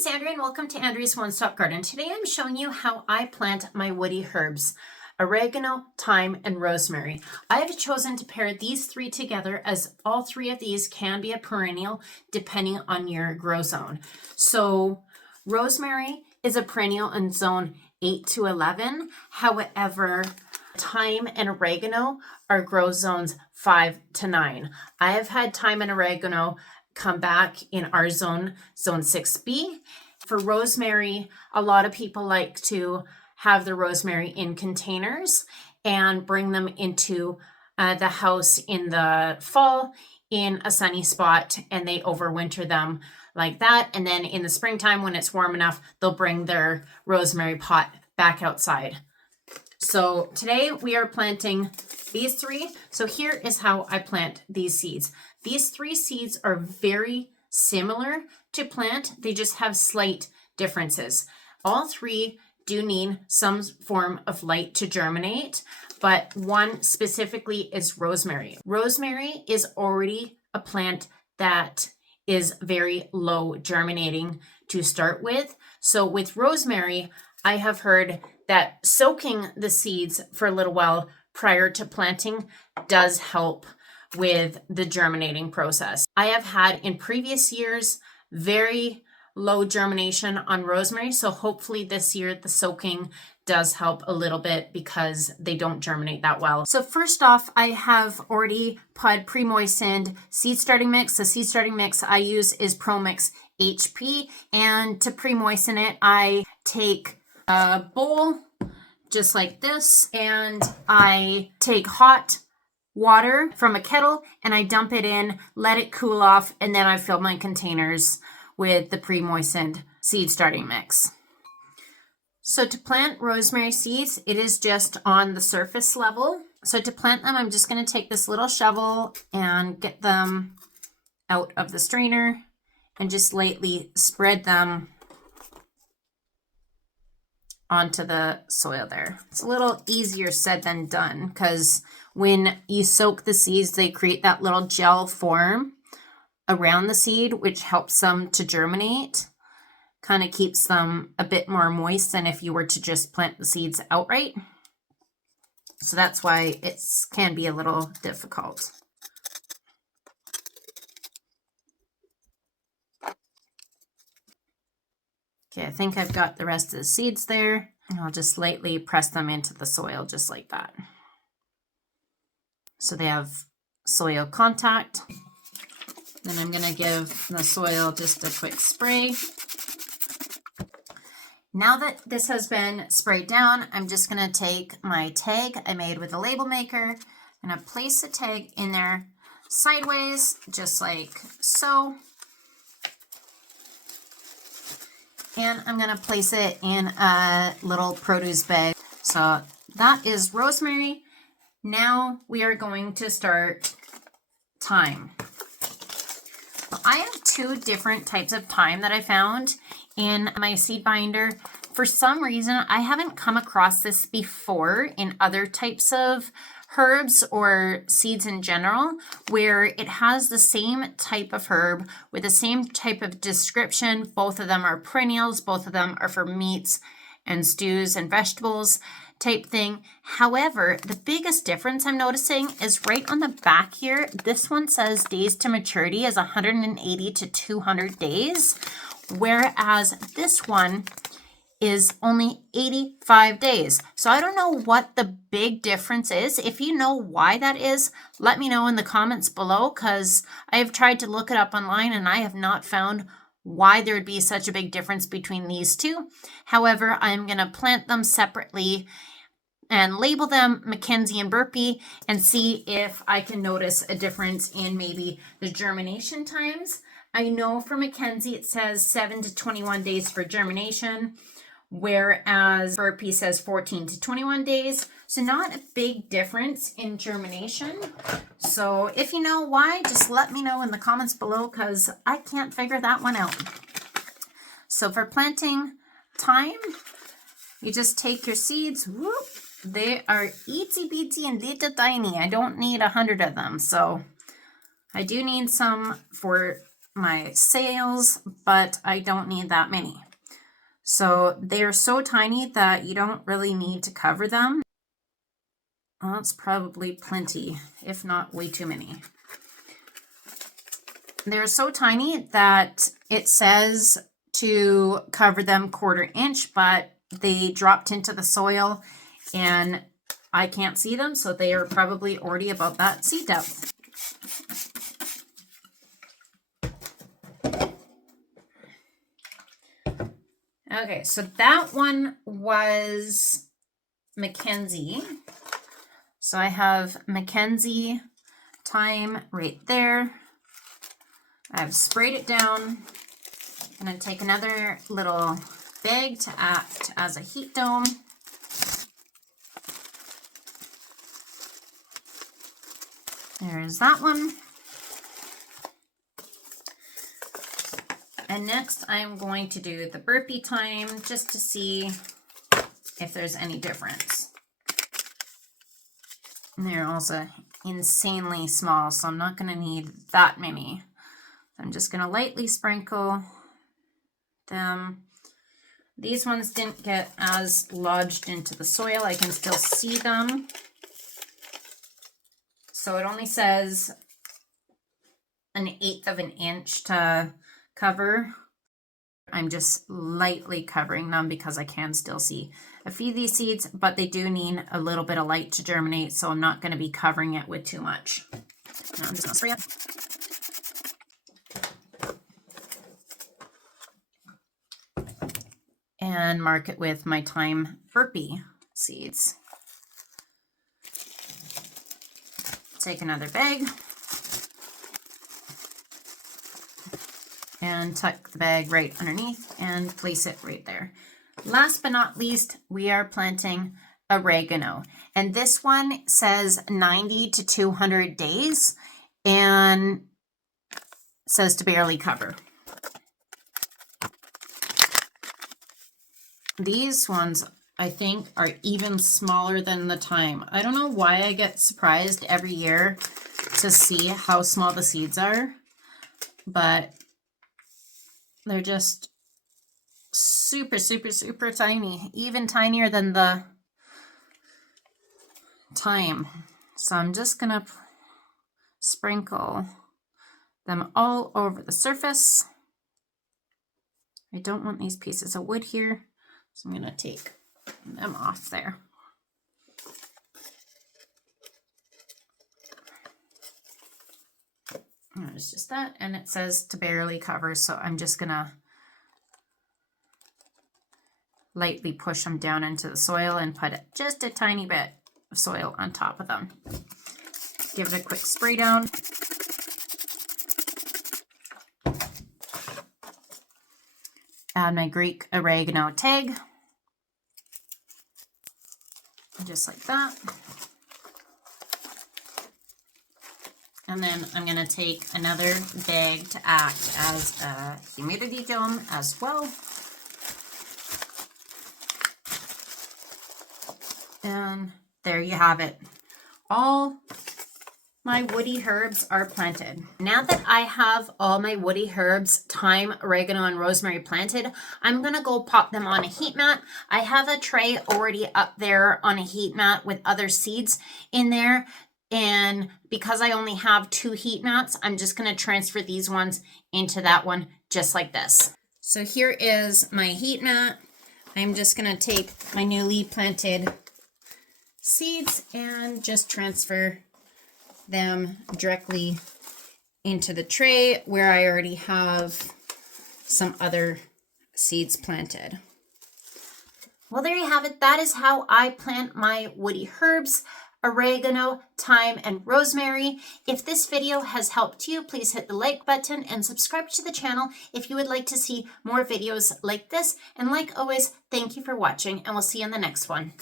name's Andrea and welcome to Andrea's One Stop Garden. Today I'm showing you how I plant my woody herbs, oregano, thyme, and rosemary. I have chosen to pair these three together as all three of these can be a perennial depending on your grow zone. So rosemary is a perennial in zone 8 to 11. However, thyme and oregano are grow zones 5 to 9. I have had thyme and oregano come back in our zone 6B. For rosemary, a lot of people like to have the rosemary in containers and bring them into the house in the fall in a sunny spot, and they overwinter them like that. And then in the springtime, when it's warm enough, they'll bring their rosemary pot back outside. So today we are planting these three. So here is how I plant these seeds. These three seeds are very similar to plant. They just have slight differences. All three do need some form of light to germinate, but one specifically is rosemary. Rosemary is already a plant that is very low germinating to start with. So with rosemary, I have heard that soaking the seeds for a little while prior to planting does help with the germinating process. I have had in previous years very low germination on rosemary, so hopefully this year the soaking does help a little bit because they don't germinate that well. So first off, I have already pre-moistened seed starting mix. The seed starting mix I use is ProMix HP, and to pre-moisten it, I take a bowl just like this, and I take hot water from a kettle and I dump it in, let it cool off, and then I fill my containers with the pre-moistened seed starting mix. So to plant rosemary seeds, it is just on the surface level. So to plant them, I'm just going to take this little shovel and get them out of the strainer and just lightly spread them onto the soil there. It's a little easier said than done because when you soak the seeds, they create that little gel form around the seed, which helps them to germinate, kind of keeps them a bit more moist than if you were to just plant the seeds outright. So that's why it can be a little difficult. Okay, I think I've got the rest of the seeds there, and I'll just lightly press them into the soil just like that. So they have soil contact. Then I'm going to give the soil just a quick spray. Now that this has been sprayed down, I'm just going to take my tag I made with a label maker. I'm going to place the tag in there sideways, just like so. And I'm going to place it in a little produce bag. So that is rosemary. Now we are going to start thyme. I have two different types of thyme that I found in my seed binder. For some reason, I haven't come across this before in other types of herbs or seeds in general, where it has the same type of herb with the same type of description. Both of them are perennials. Both of them are for meats and stews and vegetables type thing. However, the biggest difference I'm noticing is right on the back here. This one says days to maturity is 180 to 200 days, whereas this one is only 85 days. So I don't know what the big difference is. If you know why that is, let me know in the comments below, because I have tried to look it up online and I have not found why there would be such a big difference between these two. However, I'm going to plant them separately and label them Mackenzie and Burpee and see if I can notice a difference in maybe the germination times. I know for Mackenzie it says 7 to 21 days for germination, whereas Burpee says 14 to 21 days. So not a big difference in germination. So if you know why, just let me know in the comments below, because I can't figure that one out. So for planting thyme, you just take your seeds. Whoop, they are itsy bitsy and little tiny. I don't need 100 of them. So I do need some for my sales, but I don't need that many. So they're so tiny that you don't really need to cover them. Well, that's probably plenty, if not way too many. They're so tiny that it says to cover them 1/4 inch, but they dropped into the soil and I can't see them, so they are probably already about that seed depth. Okay, so that one was Mackenzie. So I have Mackenzie thyme right there. I've sprayed it down. I'm going to take another little bag to act as a heat dome. There's that one. And next I'm going to do the burpee thyme just to see if there's any difference. And they're also insanely small, so I'm not going to need that many. I'm just going to lightly sprinkle them. These ones didn't get as lodged into the soil. I can still see them. So it only says 1/8 of an inch to cover. I'm just lightly covering them because I can still see a few of these seeds, but they do need a little bit of light to germinate, so I'm not going to be covering it with too much. Now I'm just going to spray it. And mark it with my thyme burpee seeds. Take another bag and tuck the bag right underneath and place it right there. Last but not least, we are planting oregano. And this one says 90 to 200 days and says to barely cover. These ones, I think, are even smaller than the thyme. I don't know why I get surprised every year to see how small the seeds are, but they're just super, super, super tiny, even tinier than the thyme. So I'm just gonna sprinkle them all over the surface. I don't want these pieces of wood here, so I'm gonna take them off there. And it's just that, and it says to barely cover, so I'm just gonna lightly push them down into the soil and put just a tiny bit of soil on top of them. Give it a quick spray down. Add my Greek oregano tag. Just like that. And then I'm going to take another bag to act as a humidity dome as well. And there you have it. All my woody herbs are planted. Now that I have all my woody herbs, thyme, oregano, and rosemary planted, I'm gonna go pop them on a heat mat. I have a tray already up there on a heat mat with other seeds in there. And because I only have 2 heat mats, I'm just gonna transfer these ones into that one just like this. So here is my heat mat. I'm just gonna take my newly planted seeds and just transfer them directly into the tray where I already have some other seeds planted. Well, there you have it. That is how I plant my woody herbs, oregano, thyme, and rosemary. If this video has helped you, please hit the like button and subscribe to the channel if you would like to see more videos like this. And like always, thank you for watching, and we'll see you in the next one.